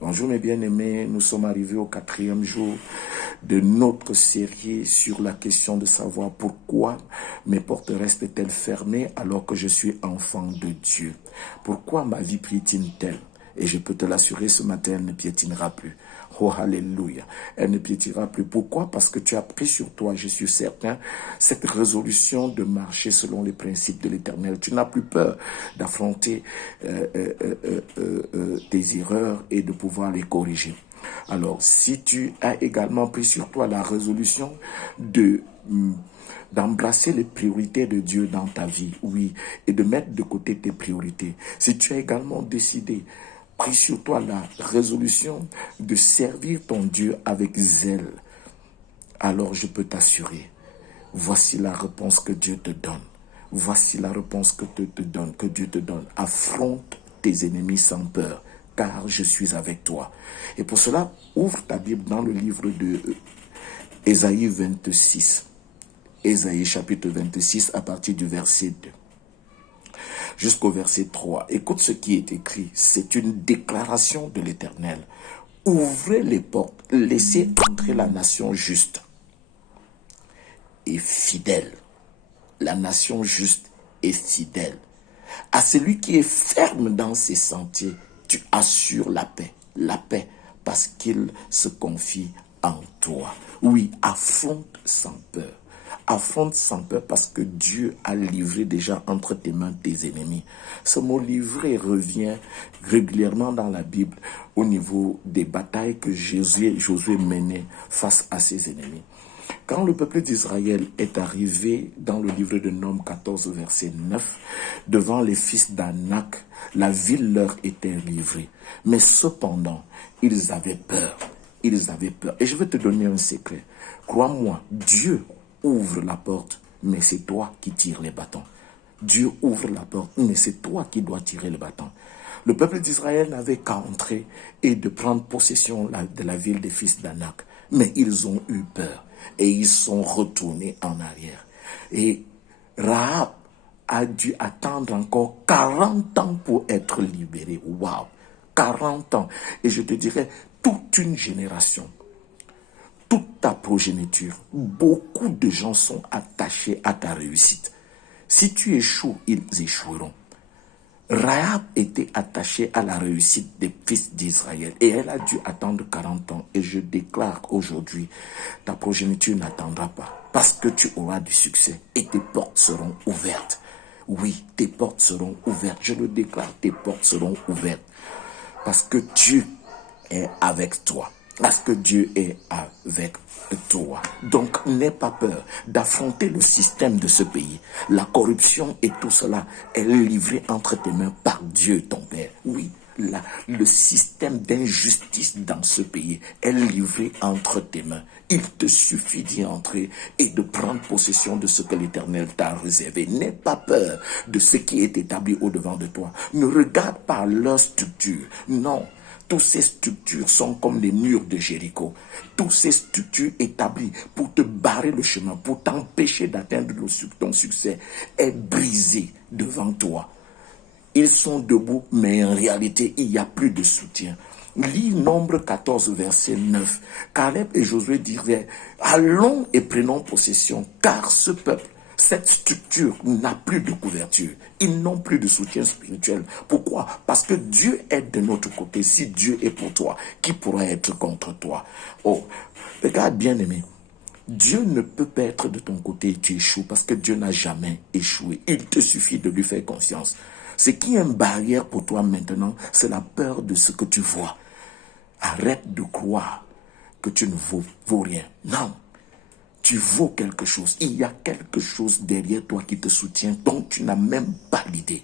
Bonjour mes bien-aimés, nous sommes arrivés au 4e jour de notre série sur la question de savoir pourquoi mes portes restent-elles fermées alors que je suis enfant de Dieu. Pourquoi ma vie piétine-t-elle? Et je peux te l'assurer, ce matin, elle ne piétinera plus. Oh, alléluia. Elle ne piétinera plus. Pourquoi? Parce que tu as pris sur toi, je suis certain, cette résolution de marcher selon les principes de l'Éternel. Tu n'as plus peur d'affronter tes erreurs et de pouvoir les corriger. Alors, si tu as également pris sur toi la résolution d'embrasser les priorités de Dieu dans ta vie, oui, et de mettre de côté tes priorités. Si tu as également décidé, pris sur toi la résolution de servir ton Dieu avec zèle, alors je peux t'assurer, voici la réponse que Dieu te donne. Voici la réponse que Dieu te donne. Affronte tes ennemis sans peur, car je suis avec toi. Et pour cela, ouvre ta Bible dans le livre de Ésaïe 26. Ésaïe chapitre 26 à partir du verset 2 jusqu'au verset 3. Écoute ce qui est écrit. C'est une déclaration de l'Éternel. Ouvrez les portes, laissez entrer la nation juste et fidèle. La nation juste et fidèle. À celui qui est ferme dans ses sentiers, tu assures la paix parce qu'il se confie en toi. Oui, affronte sans peur. Affronte sans peur parce que Dieu a livré déjà entre tes mains tes ennemis. Ce mot livrer revient régulièrement dans la Bible au niveau des batailles que Josué menait face à ses ennemis. Quand le peuple d'Israël est arrivé dans le livre de Nombres 14, verset 9, devant les fils d'Anak, la ville leur était livrée. Mais cependant, ils avaient peur. Ils avaient peur. Et je vais te donner un secret. Crois-moi, Dieu ouvre la porte, mais c'est toi qui tires les bâtons. Dieu ouvre la porte, mais c'est toi qui dois tirer le bâton. Le peuple d'Israël n'avait qu'à entrer et de prendre possession de la ville des fils d'Anak. Mais ils ont eu peur et ils sont retournés en arrière. Et Rahab a dû attendre encore 40 ans pour être libéré. Waouh! 40 ans. Et je te dirais, toute une génération, toute ta progéniture, beaucoup de gens sont attachés à ta réussite. Si tu échoues, ils échoueront. Rahab était attachée à la réussite des fils d'Israël et elle a dû attendre 40 ans. Et je déclare aujourd'hui, ta progéniture n'attendra pas parce que tu auras du succès et tes portes seront ouvertes. Oui, tes portes seront ouvertes. Je le déclare, tes portes seront ouvertes parce que Dieu est avec toi. Parce que Dieu est avec toi. Donc, n'aie pas peur d'affronter le système de ce pays. La corruption et tout cela est livré entre tes mains par Dieu, ton Père. Oui, le système d'injustice dans ce pays est livré entre tes mains. Il te suffit d'y entrer et de prendre possession de ce que l'Éternel t'a réservé. N'aie pas peur de ce qui est établi au-devant de toi. Ne regarde pas leur structure. Non. Toutes ces structures sont comme les murs de Jéricho. Toutes ces structures établies pour te barrer le chemin, pour t'empêcher d'atteindre ton succès, est brisée devant toi. Ils sont debout, mais en réalité, il n'y a plus de soutien. Lis Nombre 14, verset 9. Caleb et Josué diraient, allons et prenons possession, car ce peuple, cette structure n'a plus de couverture. Ils n'ont plus de soutien spirituel. Pourquoi? Parce que Dieu est de notre côté. Si Dieu est pour toi, qui pourra être contre toi? Oh, regarde bien aimé. Dieu ne peut pas être de ton côté et tu échoues parce que Dieu n'a jamais échoué. Il te suffit de lui faire confiance. Ce qui est une barrière pour toi maintenant, c'est la peur de ce que tu vois. Arrête de croire que tu ne vaux rien. Non. Tu vaux quelque chose. Il y a quelque chose derrière toi qui te soutient dont tu n'as même pas l'idée.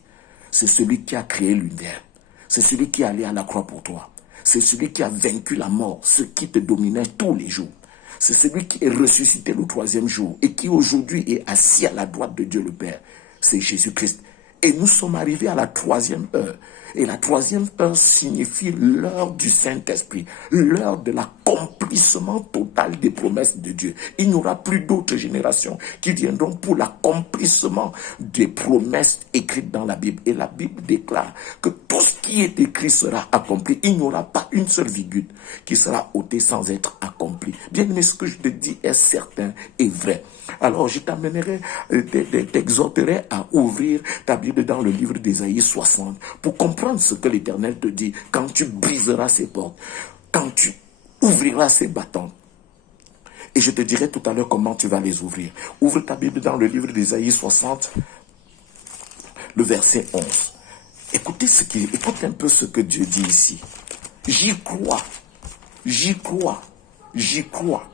C'est celui qui a créé l'univers. C'est celui qui est allé à la croix pour toi. C'est celui qui a vaincu la mort, ce qui te dominait tous les jours. C'est celui qui est ressuscité le 3e jour et qui aujourd'hui est assis à la droite de Dieu le Père. C'est Jésus-Christ. Et nous sommes arrivés à la 3e heure. Et la 3e heure signifie l'heure du Saint-Esprit, l'heure de l'accomplissement total des promesses de Dieu. Il n'y aura plus d'autres générations qui viendront pour l'accomplissement des promesses écrites dans la Bible. Et la Bible déclare que tout ce qui est écrit sera accompli. Il n'y aura pas une seule virgule qui sera ôtée sans être accomplie. Bien aimé, ce que je te dis est certain et vrai. Alors, je t'exhorterai à ouvrir ta Bible dans le livre d'Ésaïe 60 pour comprendre ce que l'Éternel te dit quand tu briseras ses portes, quand tu ouvriras ses bâtons. Et je te dirai tout à l'heure comment tu vas les ouvrir. Ouvre ta Bible dans le livre d'Ésaïe 60, le verset 11. Écoute un peu ce que Dieu dit ici. J'y crois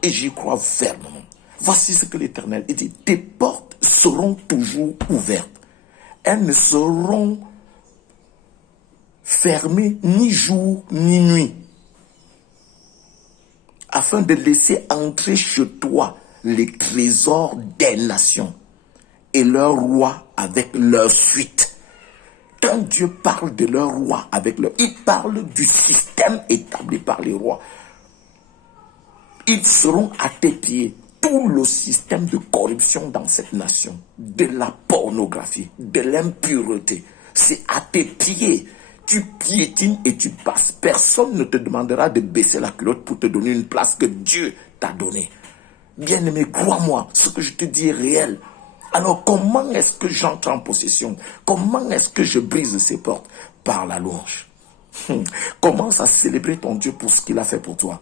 et j'y crois fermement. Voici ce que l'Éternel dit. Tes portes seront toujours ouvertes. Elles ne seront fermées ni jour ni nuit, afin de laisser entrer chez toi les trésors des nations et leurs rois avec leur suite. Quand Dieu parle de leurs rois avec leur... Il parle du système établi par les rois. Ils seront à tes pieds. Tout le système de corruption dans cette nation, de la pornographie, de l'impureté, c'est à tes pieds. Tu piétines et tu passes. Personne ne te demandera de baisser la culotte pour te donner une place que Dieu t'a donnée. Bien-aimé, crois-moi, ce que je te dis est réel. Alors comment est-ce que j'entre en possession? Comment est-ce que je brise ces portes? Par la louange. Commence à célébrer ton Dieu pour ce qu'il a fait pour toi.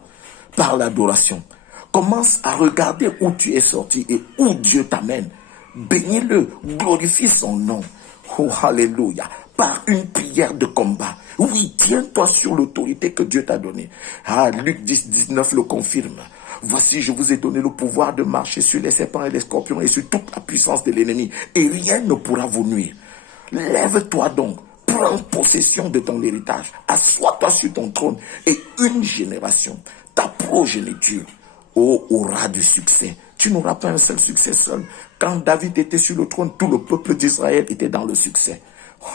Par l'adoration. Commence à regarder où tu es sorti et où Dieu t'amène. Bénis-le, glorifie son nom. Oh, alléluia. Par une prière de combat. Oui, tiens-toi sur l'autorité que Dieu t'a donnée. Ah, Luc 10, 19 le confirme. Voici, je vous ai donné le pouvoir de marcher sur les serpents et les scorpions et sur toute la puissance de l'ennemi. Et rien ne pourra vous nuire. Lève-toi donc. Prends possession de ton héritage. Assois-toi sur ton trône. Et une génération, ta progéniture, aura du succès. Tu n'auras pas un seul succès seul. Quand David était sur le trône, tout le peuple d'Israël était dans le succès.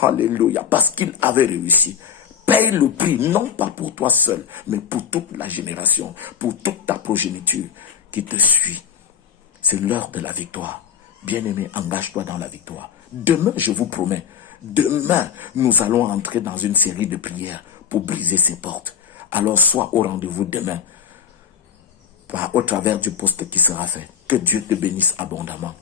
Alléluia. Parce qu'il avait réussi. Paye le prix, non pas pour toi seul, mais pour toute la génération, pour toute ta progéniture qui te suit. C'est l'heure de la victoire. Bien-aimé, engage-toi dans la victoire. Demain, je vous promets, demain, nous allons entrer dans une série de prières pour briser ces portes. Alors, sois au rendez-vous demain, au travers du poste qui sera fait. Que Dieu te bénisse abondamment.